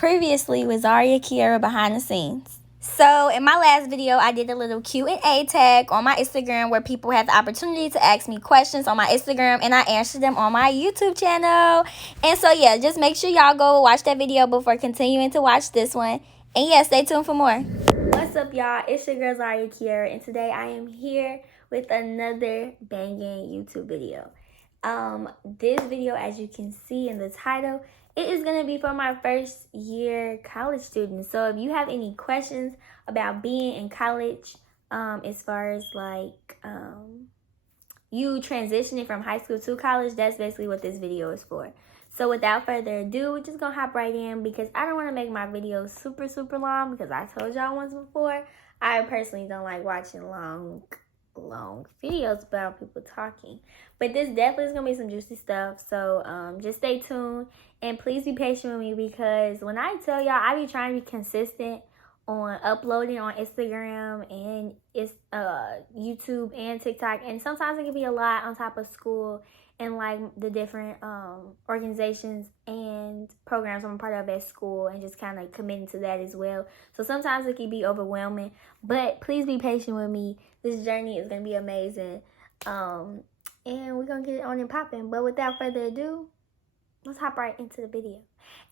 Previously with Zaria Kiera behind the scenes. So in my last video, I did a little Q&A tag on my Instagram where people had the opportunity to ask me questions on my Instagram, and I answered them on my YouTube channel. And so yeah, just make sure y'all go watch that video before continuing to watch this one. And yeah, stay tuned for more. What's up, y'all? It's your girl Zaria Kiera, and today I am here with another banging YouTube video. This video, as you can see in the title, it is going to be for my first year college students. So if you have any questions about being in college, as far as like you transitioning from high school to college, that's basically what this video is for. So without further ado, we're just going to hop right in because I don't want to make my videos super long because I told y'all once before, I personally don't like watching long videos about people talking. But this definitely is going to be some juicy stuff. So just stay tuned and please be patient with me because when I tell y'all, I be trying to be consistent on uploading on Instagram and it's YouTube and TikTok, and sometimes it can be a lot on top of school and like the different organizations and programs I'm a part of at school, and just kind of committing to that as well. So sometimes it can be overwhelming, but please be patient with me. This journey is going to be amazing, and we're going to get it on and popping. But without further ado, let's hop right into the video.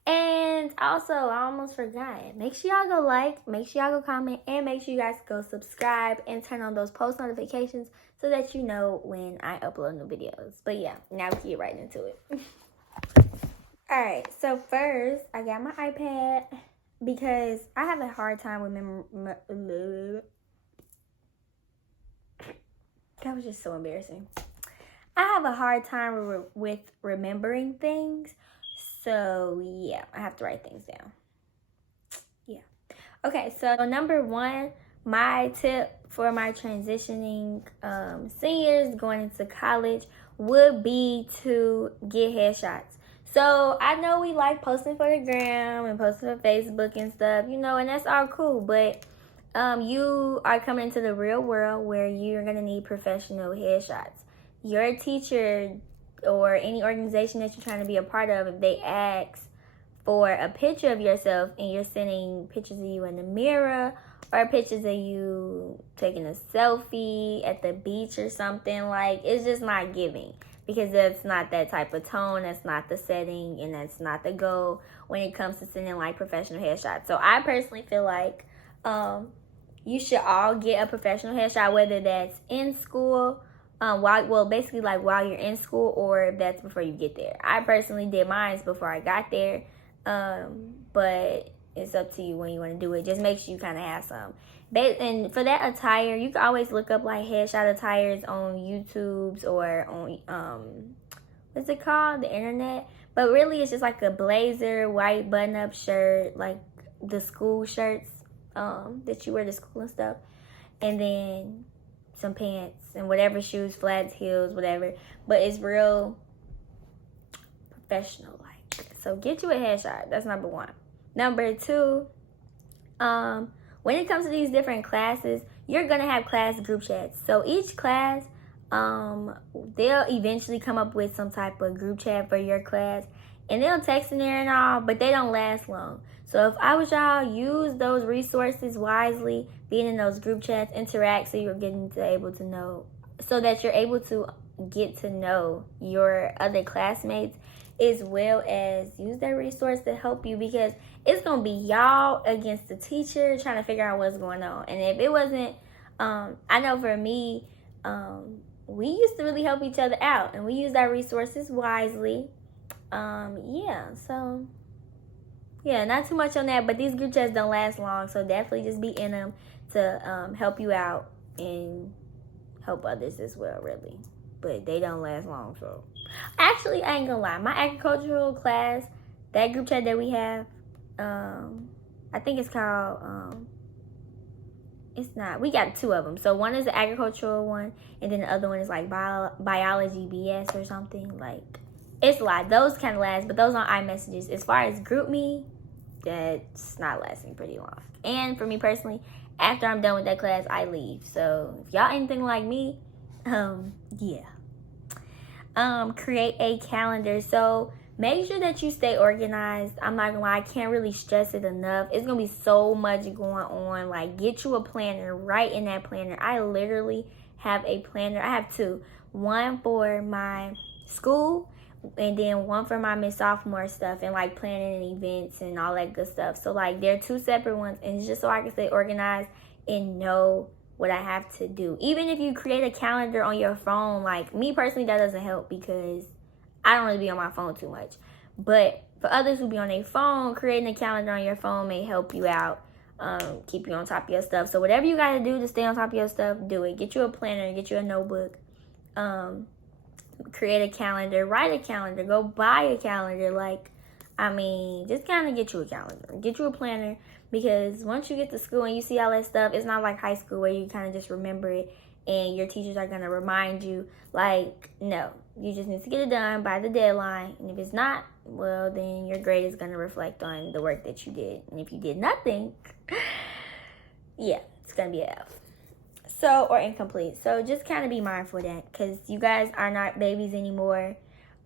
And also, I almost forgot, make sure y'all go like, make sure y'all go comment, and make sure you guys go subscribe and turn on those post notifications so that you know when I upload new videos. But yeah, now we get right into it. Alright, so first, I got my iPad because I have a hard time remembering. That was just so embarrassing. I have a hard time with remembering things. So yeah, I have to write things down. Yeah. Okay, so number one, my tip for my transitioning seniors going into college would be to get headshots. So I know we like posting for the gram and posting for Facebook and stuff, you know, and that's all cool. But you are coming into the real world where you're going to need professional headshots. Your teacher or any organization that you're trying to be a part of, if they ask for a picture of yourself and you're sending pictures of you in the mirror or pictures of you taking a selfie at the beach or something, like, it's just not giving because that's not that type of tone, that's not the setting, and that's not the goal when it comes to sending like professional headshots. So I personally feel like you should all get a professional headshot, whether that's in school, basically like while you're in school, or if that's before you get there. I personally did mine before I got there, but it's up to you when you want to do it. Just make sure you kind of have some. And for that attire, you can always look up like headshot attires on YouTube's or on what's it called, the internet. But really, it's just like a blazer, white button-up shirt, like the school shirts that you wear to school and stuff, and then some pants and whatever shoes, flats, heels, whatever. But it's real professional like. So get you a headshot. That's number one. Number two, when it comes to these different classes, you're gonna have class group chats. So each class, they'll eventually come up with some type of group chat for your class, and they'll text in there and all, but they don't last long. So if I was y'all, use those resources wisely, being in those group chats, interact so you're able to get to know your other classmates, as well as use that resource to help you, because it's going to be y'all against the teacher trying to figure out what's going on. And if it wasn't, I know for me, we used to really help each other out, and we used our resources wisely. Yeah, not too much on that, but these group chats don't last long, so definitely just be in them to help you out and help others as well, really. But they don't last long, so. Actually, I ain't gonna lie. My agricultural class, that group chat that we have, I think it's called, it's not. We got two of them. So one is the agricultural one, and then the other one is like biology BS or something. Like, it's a lot. Those kind of last, but those on iMessages. As far as group me, that's not lasting pretty long. And for me personally, after I'm done with that class, I leave. So if y'all anything like me, yeah. Create a calendar. So make sure that you stay organized. I'm not gonna lie, I can't really stress it enough. It's gonna be so much going on. Like, get you a planner. Write in that planner. I literally have a planner. I have two. One for my school, and then one for my mid-sophomore stuff, and like planning and events and all that good stuff. So like, they're two separate ones, and it's just so I can stay organized and know what I have to do. Even if you create a calendar on your phone, like me personally, that doesn't help because I don't really be on my phone too much. But for others who be on their phone, creating a calendar on your phone may help you out, keep you on top of your stuff. So whatever you got to do to stay on top of your stuff, do it. Get you a planner, get you a notebook, create a calendar, write a calendar, go buy a calendar. Like, I mean, just kind of get you a calendar, get you a planner, because once you get to school and you see all that stuff, it's not like high school where you kind of just remember it and your teachers are going to remind you. Like, no, you just need to get it done by the deadline. And if it's not, well, then your grade is going to reflect on the work that you did. And if you did nothing, yeah, it's going to be an F. So, or incomplete. So just kind of be mindful of that, because you guys are not babies anymore.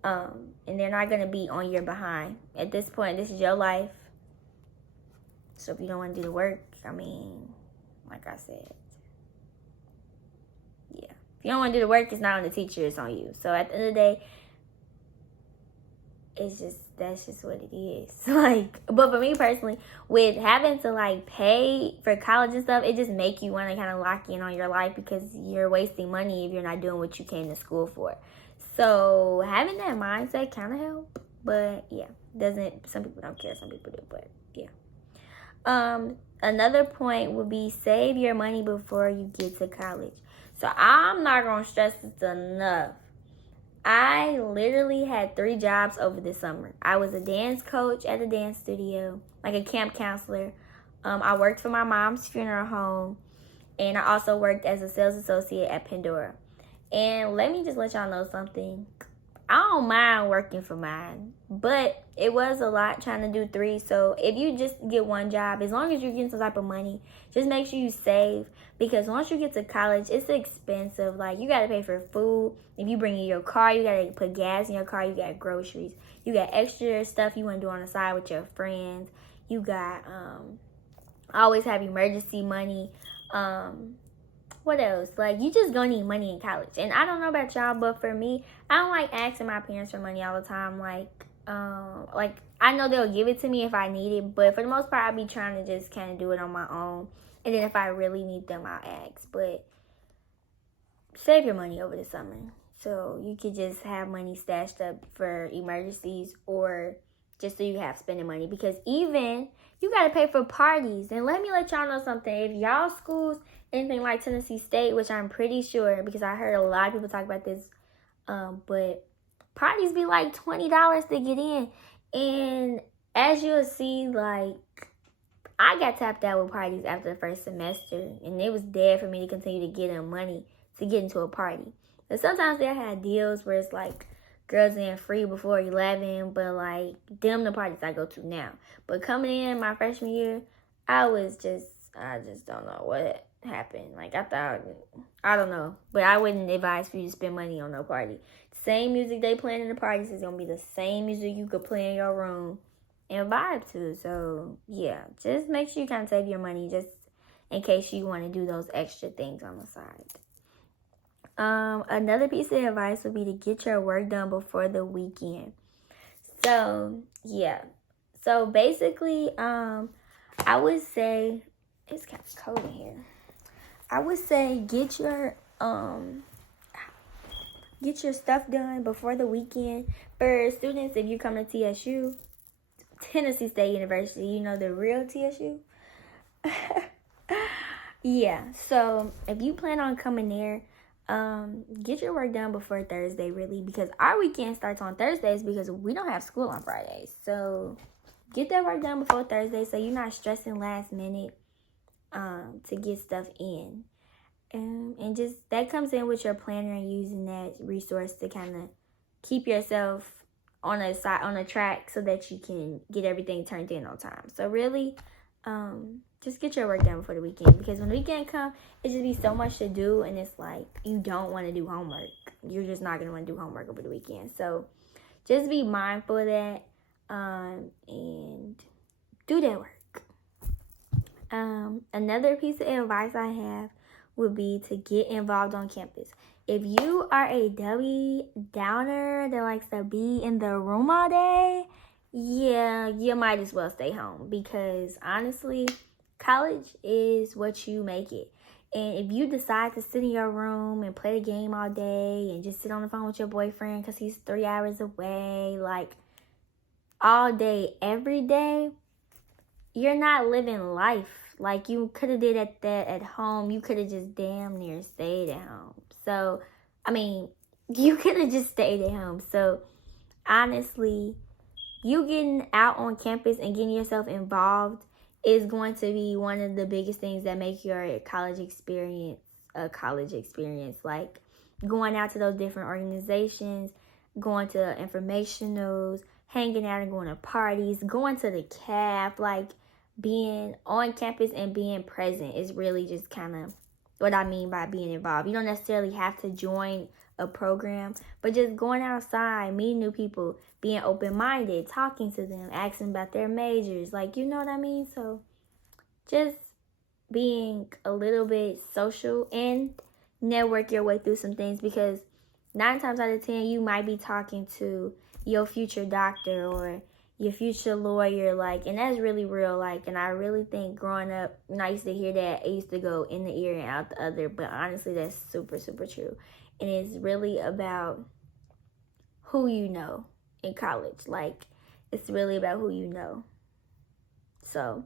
And they're not going to be on your behind. At this point, this is your life. So if you don't want to do the work, I mean, like I said, yeah. If you don't want to do the work, it's not on the teacher, it's on you. So at the end of the day, that's just what it is. Like, but for me personally, with having to like pay for college and stuff, it just make you want to kind of lock in on your life, because you're wasting money if you're not doing what you came to school for. So having that mindset kind of help, but yeah, some people don't care, some people do, but yeah. Another point would be save your money before you get to college. So I'm not gonna stress this enough. I literally had 3 jobs over the summer. I was a dance coach at a dance studio, like a camp counselor. I worked for my mom's funeral home, and I also worked as a sales associate at Pandora. And let me just let y'all know something. I don't mind working for mine, but it was a lot trying to do 3. So if you just get 1 job, as long as you're getting some type of money, just make sure you save, because once you get to college, it's expensive. Like, you got to pay for food. If you bring in your car, you got to put gas in your car. You got groceries. You got extra stuff you want to do on the side with your friends. You got always have emergency money. What else? Like, you just gonna need money in college. And I don't know about y'all, but for me, I don't like asking my parents for money all the time. Like I know they'll give it to me if I need it, but for the most part, I'll be trying to just kind of do it on my own. And then if I really need them, I'll ask. But save your money over the summer, so you could just have money stashed up for emergencies, or just so you have spending money. Because even you got to pay for parties. And let me let y'all know something. If y'all schools anything like Tennessee State, which I'm pretty sure, because I heard a lot of people talk about this, but parties be like $20 to get in. And as you'll see, like, I got tapped out with parties after the first semester, and it was dead for me to continue to get in money to get into a party. But sometimes they had deals where it's like girls in free before 11, but like, them the parties I go to now. But coming in my freshman year, I just don't know what happened. Like, I don't know, but I wouldn't advise for you to spend money on no party. Same music they playing in the parties is gonna be the same music you could play in your room and vibe to. So yeah, just make sure you kind of save your money just in case you want to do those extra things on the side. Another piece of advice would be to get your work done before the weekend. So yeah, so basically, I would say, it's kind of cold in here. I would say get your stuff done before the weekend. For students, if you come to TSU, Tennessee State University, you know, the real TSU. Yeah, so if you plan on coming there, get your work done before Thursday, really, because our weekend starts on Thursdays because we don't have school on Fridays. So get that work done before Thursday so you're not stressing last minute to get stuff in. And just that comes in with your planner and using that resource to kind of keep yourself on a track so that you can get everything turned in on time. So really, just get your work done before the weekend, because when the weekend comes, it just be so much to do, and it's like you don't want to do homework. You're just not going to want to do homework over the weekend. So just be mindful of that, and do that work. Another piece of advice I have would be to get involved on campus. If you are a Debbie Downer that likes to be in the room all day, yeah, you might as well stay home, because honestly, college is what you make it. And if you decide to sit in your room and play the game all day and just sit on the phone with your boyfriend because he's 3 hours away, like all day, every day, you're not living life. Like, you could have did that at home. You could have just damn near stayed at home. So, I mean, you could have just stayed at home. So, honestly, you getting out on campus and getting yourself involved is going to be one of the biggest things that make your college experience a college experience. Like, going out to those different organizations, going to informationals, hanging out and going to parties, going to the CAF, like, being on campus and being present is really just kind of what I mean by being involved. You don't necessarily have to join a program, but just going outside, meeting new people, being open-minded, talking to them, asking about their majors, like, you know what I mean? So just being a little bit social and network your way through some things, because 9 times out of 10 you might be talking to your future doctor or your future lawyer, like, and that's really real. Like, and I really think growing up, I used to hear that, it used to go in the ear and out the other, but honestly, that's super, super true. And it's really about who you know in college. Like, it's really about who you know. So,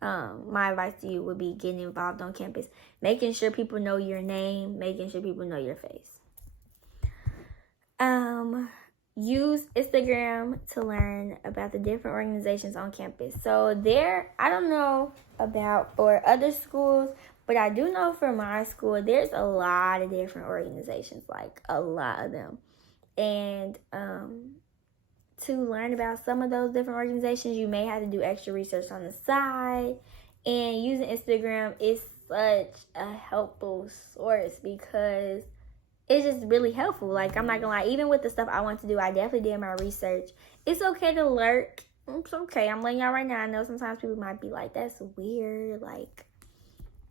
my advice to you would be getting involved on campus, making sure people know your name, making sure people know your face. Use Instagram to learn about the different organizations on campus. So I don't know about for other schools, but I do know for my school, there's a lot of different organizations, like a lot of them. And to learn about some of those different organizations, you may have to do extra research on the side. And using Instagram is such a helpful source, because it's just really helpful. Like, I'm not gonna lie, even with the stuff I want to do, I definitely did my research. It's okay to lurk. It's okay. I'm letting y'all right now. I know sometimes people might be like, that's weird. Like,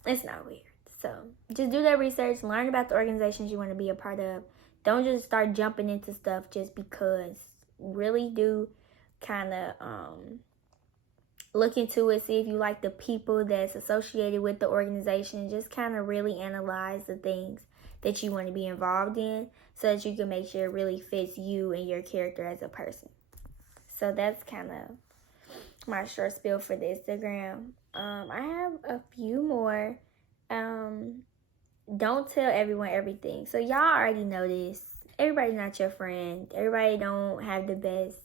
it's not weird. So just do that research, learn about the organizations you want to be a part of. Don't just start jumping into stuff just because. Really do kind of look into it, see if you like the people that's associated with the organization. Just kind of really analyze the things that you want to be involved in, so that you can make sure it really fits you and your character as a person. So that's kind of my short spiel for the Instagram. I have a few more. Don't tell everyone everything. So y'all already know this. Everybody's not your friend. Everybody don't have the best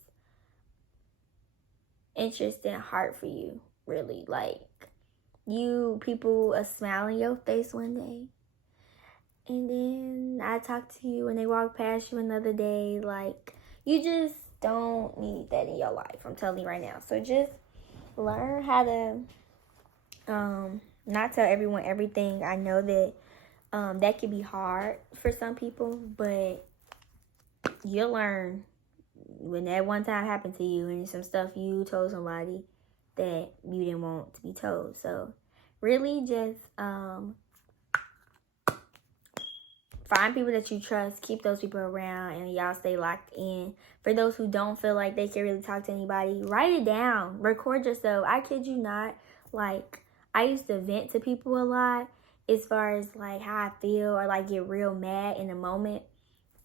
interest and heart for you, really. Like, people a smile on your face one day, and then I talk to you and they walk past you another day. Like, you just don't need that in your life. I'm telling you right now. So just learn how to not tell everyone everything. I know that that can be hard for some people, but you'll learn when that one time happened to you and some stuff you told somebody that you didn't want to be told. So really just find people that you trust, keep those people around, and y'all stay locked in. For those who don't feel like they can really talk to anybody, write it down, record yourself. I kid you not, like, I used to vent to people a lot as far as like how I feel, or like get real mad in a moment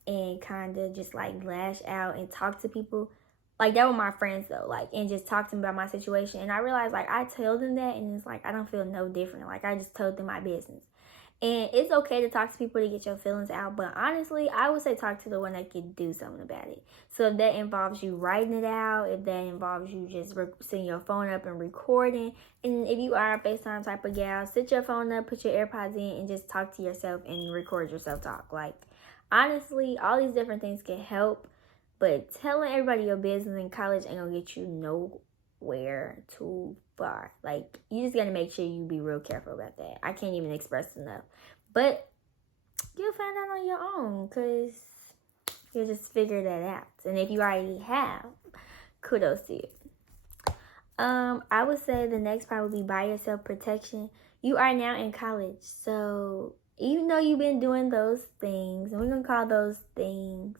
and kind of just like lash out and talk to people. Like, that were my friends though, like, and just talk to them about my situation. And I realized, like, I tell them that and it's like I don't feel no different. Like, I just told them my business. And it's okay to talk to people to get your feelings out, but honestly, I would say talk to the one that can do something about it. So if that involves you writing it out, if that involves you just setting your phone up and recording, and if you are a FaceTime type of gal, sit your phone up, put your AirPods in, and just talk to yourself and record yourself talk. Like, honestly, all these different things can help, but telling everybody your business in college ain't gonna get you nowhere too far. Like, you just gotta make sure you be real careful about that. I can't even express enough. But you'll find out on your own, because You'll just figure that out. And if you already have, kudos to you. I would say the next part would be buy yourself protection. You are now in college, so even though you've been doing those things, and we're gonna call those things,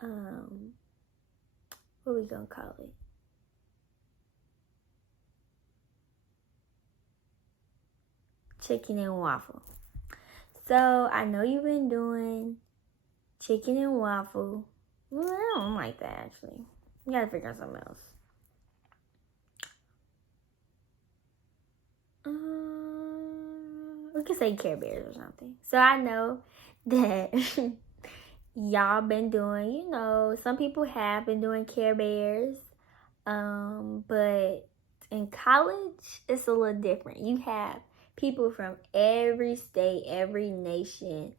what are we gonna call it? Chicken and waffle. So I know you've been doing chicken and waffle. Well, I don't like that actually. You gotta figure out something else. We could say Care Bears or something. So I know that y'all been doing, you know, some people have been doing Care Bears. But in college, it's a little different. You have people from every state, every nation,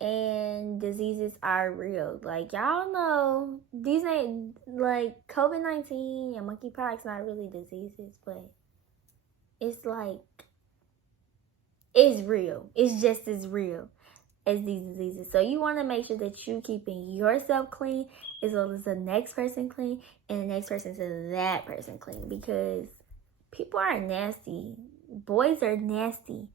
and diseases are real. Like, y'all know, these ain't, like, COVID-19 and monkeypox not really diseases, but it's like, it's real. It's just as real as these diseases. So you want to make sure that you keeping yourself clean as well as the next person clean and the next person to that person clean, because people are nasty. Boys are nasty.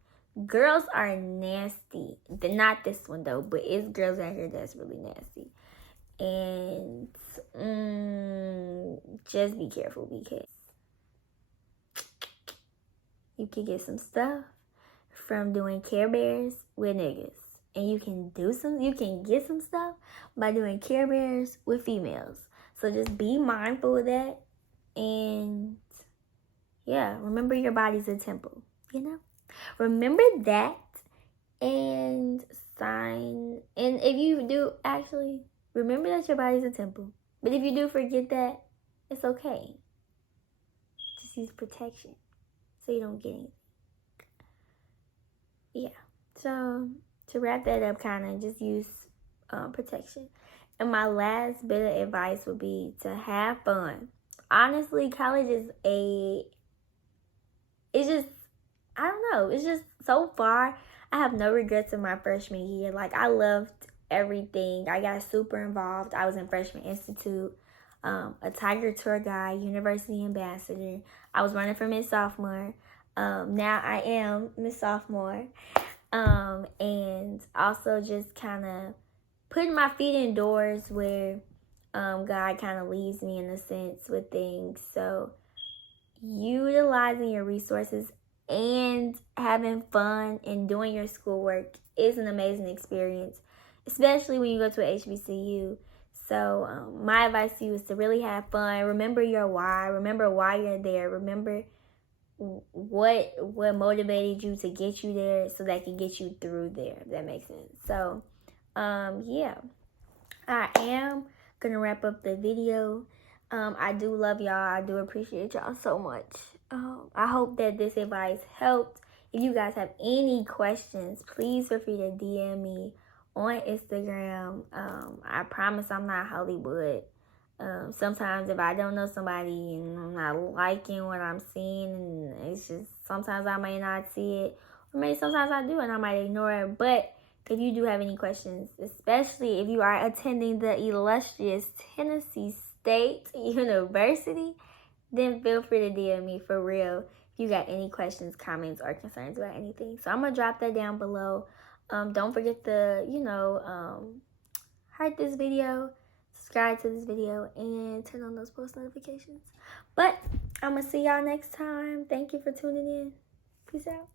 Girls are nasty. Not this one though, but it's girls out here that's really nasty. And just be careful, because you can get some stuff from doing Care Bears with niggas. And you can get some stuff by doing Care Bears with females. So just be mindful of that. And yeah, remember your body's a temple, you know? Remember that, and if you do, actually, remember that your body's a temple. But if you do forget that, it's okay. Just use protection so you don't get anything. Yeah, so to wrap that up, kind of just use protection. And my last bit of advice would be to have fun. Honestly, college is it's just so far, I have no regrets in my freshman year. Like, I loved everything. I got super involved. I was in Freshman Institute, a Tiger tour guide, university ambassador. I was running for Miss Sophomore. Now I am Miss Sophomore. And also just kind of putting my feet indoors where God kind of leads me in a sense with things. So utilizing your resources and having fun and doing your schoolwork is an amazing experience, especially when you go to a HBCU. So my advice to you is to really have fun. Remember your why. Remember why you're there. Remember what motivated you to get you there, so that can get you through there, if that makes sense. So yeah, I am gonna wrap up the video. I do love y'all. I do appreciate y'all so much. I hope that this advice helped. If you guys have any questions, please feel free to DM me on Instagram. I promise I'm not Hollywood. Sometimes if I don't know somebody and I'm not liking what I'm seeing, and it's just, sometimes I may not see it, or maybe sometimes I do and I might ignore it. But if you do have any questions, especially if you are attending the illustrious Tennessee State University, then feel free to DM me for real if you got any questions, comments, or concerns about anything. So I'm going to drop that down below. Don't forget to, heart this video, subscribe to this video, and turn on those post notifications. But I'm going to see y'all next time. Thank you for tuning in. Peace out.